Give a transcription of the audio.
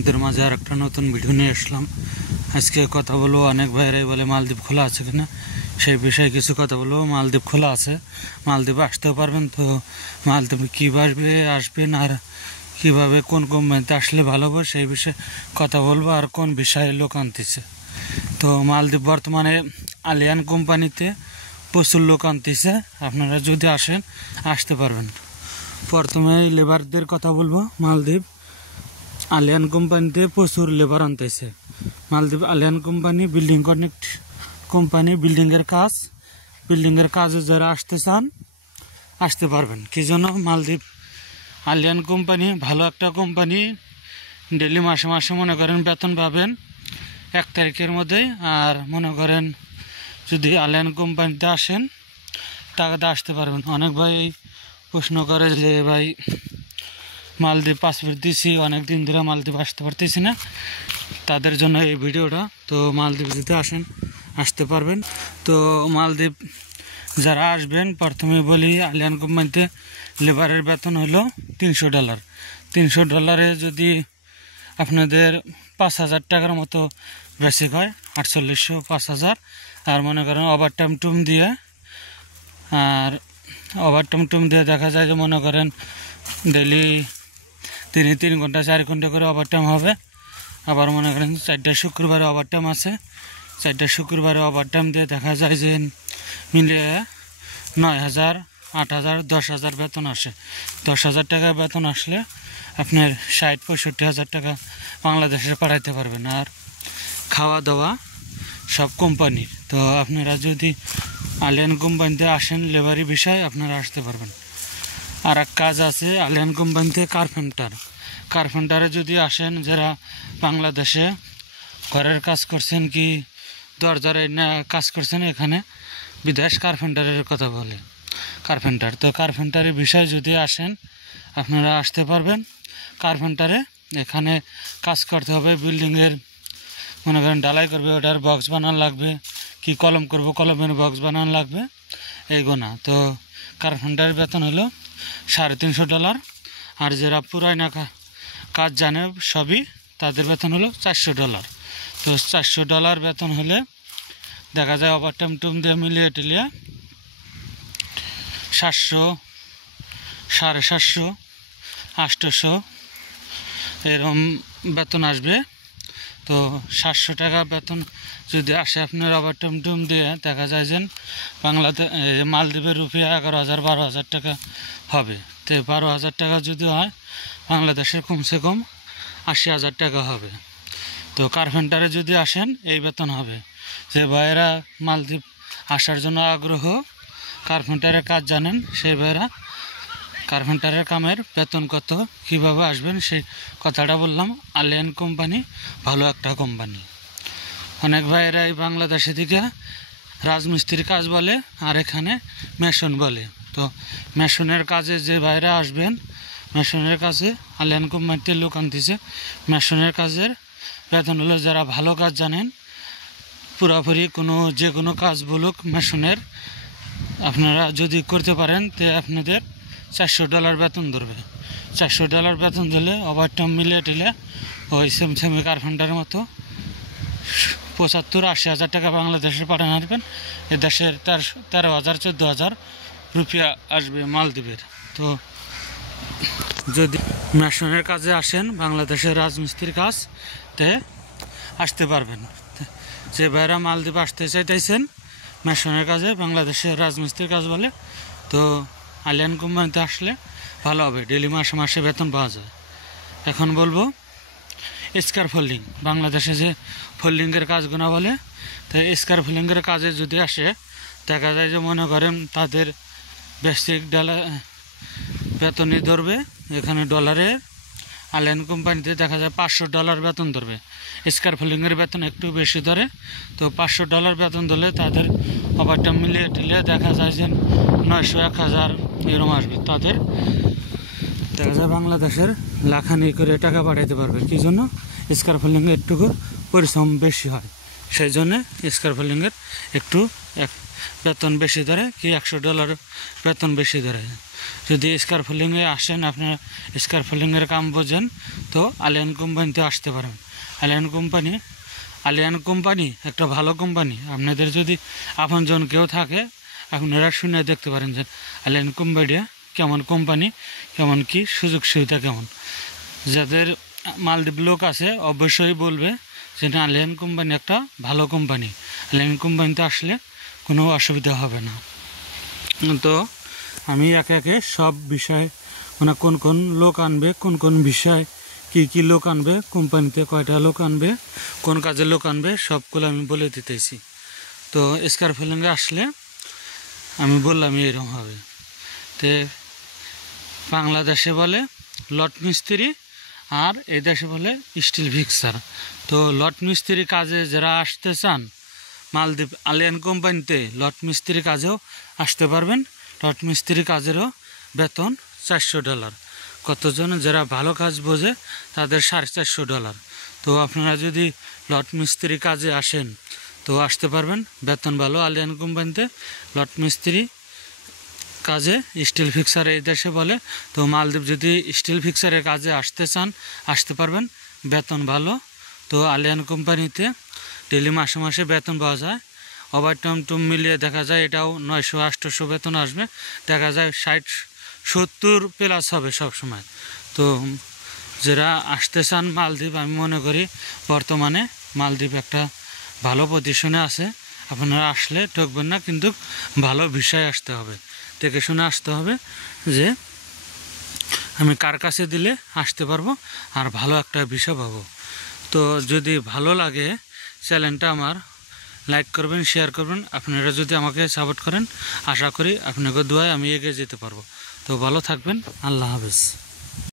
আপনাদের মাঝে আর একটা নতুন ভিডিও নিয়ে আসলাম। আজকে কথা বলবো, অনেক ভাইরাই বলে মালদ্বীপ খোলা আছে কিনা, সেই বিষয়ে কিছু কথা বলবো। মালদ্বীপ খোলা আছে, মালদ্বীপ আসতেও পারবেন। তো মালদ্বীপে কীভাবে আসবেন আর কীভাবে কোন কোম্পানিতে আসলে ভালো হবে সেই বিষয়ে কথা বলবো, আর কোন বিষয়ে লোক আনতেছে। তো মালদ্বীপ বর্তমানে আলিয়ান কোম্পানিতে প্রচুর লোক আনতেছে। আপনারা যদি আসেন আসতে পারবেন। প্রথমে লেবারদের কথা বলবো। মালদ্বীপ আলিয়ান কোম্পানিতে প্রচুর লেবার আনতেছে। মালদ্বীপ আলিয়ান কোম্পানি বিল্ডিং কানেক্ট কোম্পানি, বিল্ডিংয়ের কাজে যারা আসতে চান আসতে পারবেন। কি জন্য? মালদ্বীপ আলিয়ান কোম্পানি ভালো একটা কোম্পানি। ডেলি মাসে মাসে মনে করেন বেতন পাবেন 1 তারিখের মধ্যেই। আর মনে করেন যদি আলিয়ান কোম্পানিতে আসেন টাকাতে আসতে পারবেন। অনেক ভাই প্রশ্ন করে যে ভাই মালদ্বীপ পাসপোর্ট দিছি, অনেক দিন ধরে মালদ্বীপ আসতে পারতেছি না, তাদের জন্য এই ভিডিওটা। তো মালদ্বীপ যদি আসেন আসতে পারবেন। তো মালদ্বীপ যারা আসবেন প্রথমে বলি, আলিয়ান কোম্পানিতে লেবারের বেতন হলো $300। $300 যদি আপনাদের 5,000 টাকার মতো বেসিক হয়, 4800 5,000। আর মনে করেন ওভারটাইম দিয়ে দেখা যায় যে মনে করেন ডেলি 3 ঘন্টা 4 ঘন্টা করে ওভারটাইম হবে। আবার মনে করেন 4টা শুক্রবারে ওভারটাইম আছে, 4টা শুক্রবারে ওভারটাইম দিয়ে দেখা যায় যে মিলিয়ে 9,000 8,000 10,000 বেতন আসে। 10,000 টাকা বেতন আসলে আপনার 60-65,000 টাকা বাংলাদেশে পাঠাইতে পারবেন। আর খাওয়া দাওয়া সব কোম্পানির। তো আপনারা যদি আলিয়ান কোম্পানিতে আসেন লেবারি বিষয়ে আপনারা আসতে পারবেন। আর এক কাজ আছে আলিয়ান কোম্পানিতে কার্পেন্টারে যদি আসেন, যারা বাংলাদেশে ঘরের কাজ করছেন কি দরজার কাজ করছেন, এখানে বিদেশ কার্পেন্টারের কথা বলে কার্পেন্টার। তো কার্পেন্টারের বিষয়ে যদি আসেন আপনারা আসতে পারবেন। কার্পেন্টারে এখানে কাজ করতে হবে, বিল্ডিংয়ের মনে করেন ঢালাই করবে, ওটার বক্স বানানো লাগবে, কি কলম করব কলমের বক্স বানানো লাগবে, এইগুলো। তো কার্পেন্টারের বেতন হলো $350। আর যারা পুরাইনা কাজ জানে সবই, তাদের বেতন হলো $400। তো $400 বেতন হলে দেখা যায় ওভারটাইম দিয়ে মিলিয়ে টিলিয়ে 700 750 800 এরকম বেতন আসবে। তো 700 টাকা বেতন যদি আসে আপনার ওভারটাইম দিয়ে, দেখা যায় যে মালদ্বীপের রুপিয়া 11,000 12,000 টাকা হবে। তো 12,000 টাকা যদি হয় বাংলাদেশের কমসে কম 80,000 টাকা হবে। তো কার্পেন্টারে যদি আসেন এই বেতন হবে। যে ভাইয়েরা মালদ্বীপ আসার জন্য আগ্রহ, কার্পেন্টারের কাজ জানেন, সেই ভাইয়েরা কার্পেন্টারের কামের বেতন কত, কীভাবে আসবেন সেই কথাটা বললাম। আলিয়ান কোম্পানি ভালো একটা কোম্পানি। অনেক ভাইয়েরা এই বাংলাদেশে থেকে রাজমিস্ত্রির কাজ বলে, আর এখানে মেশন বলে। তো মেশনের কাজে যে ভাইয়েরা আসবেন, মেশনের কাজে আলিয়ান কোম্পানিতে লোক আনতেছে। মেশনের কাজের বেতন হলো, যারা ভালো কাজ জানেন পুরোপুরি যে কোনো কাজ বলুক মেশনের, আপনারা যদি করতে পারেন তো আপনাদের $400 বেতন ধরবে। $400 বেতন দিলে ওভারটাইম মিলিয়ে টিলে ওই সেমি কার্পেন্টারের মতো 75-80,000 টাকা বাংলাদেশে পাঠানো আসবেন। এ দেশের 13,000-14,000 রুপিয়া আসবে মালদ্বীপের। তো যদি মেশনের কাজে আসেন, বাংলাদেশের রাজমিস্ত্রির কাজতে আসতে পারবেন। যে ভাইরা মালদ্বীপ আসতে চাইতেছেন মেশনের কাজে, বাংলাদেশের রাজমিস্ত্রির কাজ বলে, তো আলিয়ান কোম্পানিতে আসলে ভালো হবে, ডেলি মাসে মাসে বেতন পাওয়া যায়। এখন বলবো স্কার ফোল্ডিং, বাংলাদেশে যে ফোল্ডিংয়ের কাজগুলো বলে, তো স্কার ফোল্ডিংয়ের কাজে যদি আসে দেখা যায় যে মনে করেন তাদের বেসিক বেতনই ধরবে এখানে ডলারে। আলিয়ান কোম্পানিতে দেখা যায় $500 বেতন ধরবে। স্কার ফোল্ডিংয়ের বেতন একটু বেশি ধরে। তো $500 বেতন ধরলে তাদের ওভারটাইম মিলিয়ে টিলিয়ে দেখা যায় যে 900-1,000 এরকম আসবে। তাদের দেখা যায় বাংলাদেশের লাখানি করে টাকা পাঠাইতে পারবে। কি জন্য? স্কার ফোল্ডিংয়ে একটু পরিশ্রম বেশি হয়, সেই জন্যে স্কার ফোল্ডিংয়ের একটু বেতন বেশি ধরে কি $100 বেতন বেশি ধরে। যদি স্কারফোল্ডিংয়ে আসেন, আপনারা স্কারফোল্ডিংয়ের কাম বোঝেন, তো আলিয়ান কোম্পানিতে আসতে পারেন। আলিয়ান কোম্পানি একটা ভালো কোম্পানি। আপনাদের যদি আপনজন কেউ থাকে, আপনারা শুনে দেখতে পারেন যে আলিয়ান কোম্পানিটা কেমন কোম্পানি, কেমন কি সুযোগ সুবিধা কেমন। যাদের মালদ্বীপ লোক আছে অবশ্যই বলবে যে না, আলিয়ান কোম্পানি একটা ভালো কোম্পানি, আলিয়ান কোম্পানিতে আসলে কোনো অসুবিধা হবে না। তো আমি একে একে সব বিষয়, মানে কোন কোন লোক আনবে, কোন কোন বিষয়, কি লোক আনবে, কোম্পানিতে কয়টা লোক আনবে, কোন কাজের লোক আনবে, সবগুলো আমি বলে দিতেছি। তো স্কারফোল্ডিংয়ে আসলে আমি বললাম এরকম হবে। তো বাংলাদেশে বলে লট মিস্ত্রি, আর এই দেশে বলে স্টিল ফিক্সার। তো লট মিস্ত্রি কাজে যারা আসতে চান মালদ্বীপ আলিয়ান কোম্পানিতে, লট মিস্ত্রি কাজেও আসতে পারবেন। লট মিস্ত্রি কাজেরও বেতন $400। কতজন যারা ভালো কাজ বোঝে তাদের $450। তো আপনারা যদি লট মিস্ত্রি কাজে আসেন তো আসতে পারবেন, বেতন ভালো আলিয়ান কোম্পানিতে। লট মিস্ত্রি কাজে স্টিল ফিক্সার এই দেশে বলে। তো মালদ্বীপ যদি স্টিল ফিক্সারের কাজে আসতে চান আসতে পারবেন, বেতন ভালো। তো আলিয়ান কোম্পানিতে ডেলি মাসে মাসে বেতন পাওয়া যায়। ওভারটাইম টুম মিলিয়ে দেখা যায় এটাও 900-800 বেতন আসবে, দেখা যায় 60-70 প্লাস হবে সব সময়। তো যারা আসতে চান মালদ্বীপ, আমি মনে করি বর্তমানে মালদ্বীপ একটা ভালো পজিশনে আছে। আপনারা আসলে ঠকবেন না, কিন্তু ভালো বিষয় আসতে হবে, দেখে শুনে আসতে হবে যে আমি কার কাছে দিলে আসতে পারবো আর ভালো একটা বিষয় পাবো। তো যদি ভালো লাগে চ্যানেলটা আমার লাইক করবেন, শেয়ার করবেন। আপনারা যদি আমাকে সাপোর্ট করেন, আশা করি আপনাকে দোয়ায় আমি এগিয়ে যেতে পারবো। তো ভালো থাকবেন, আল্লাহ হাফেজ।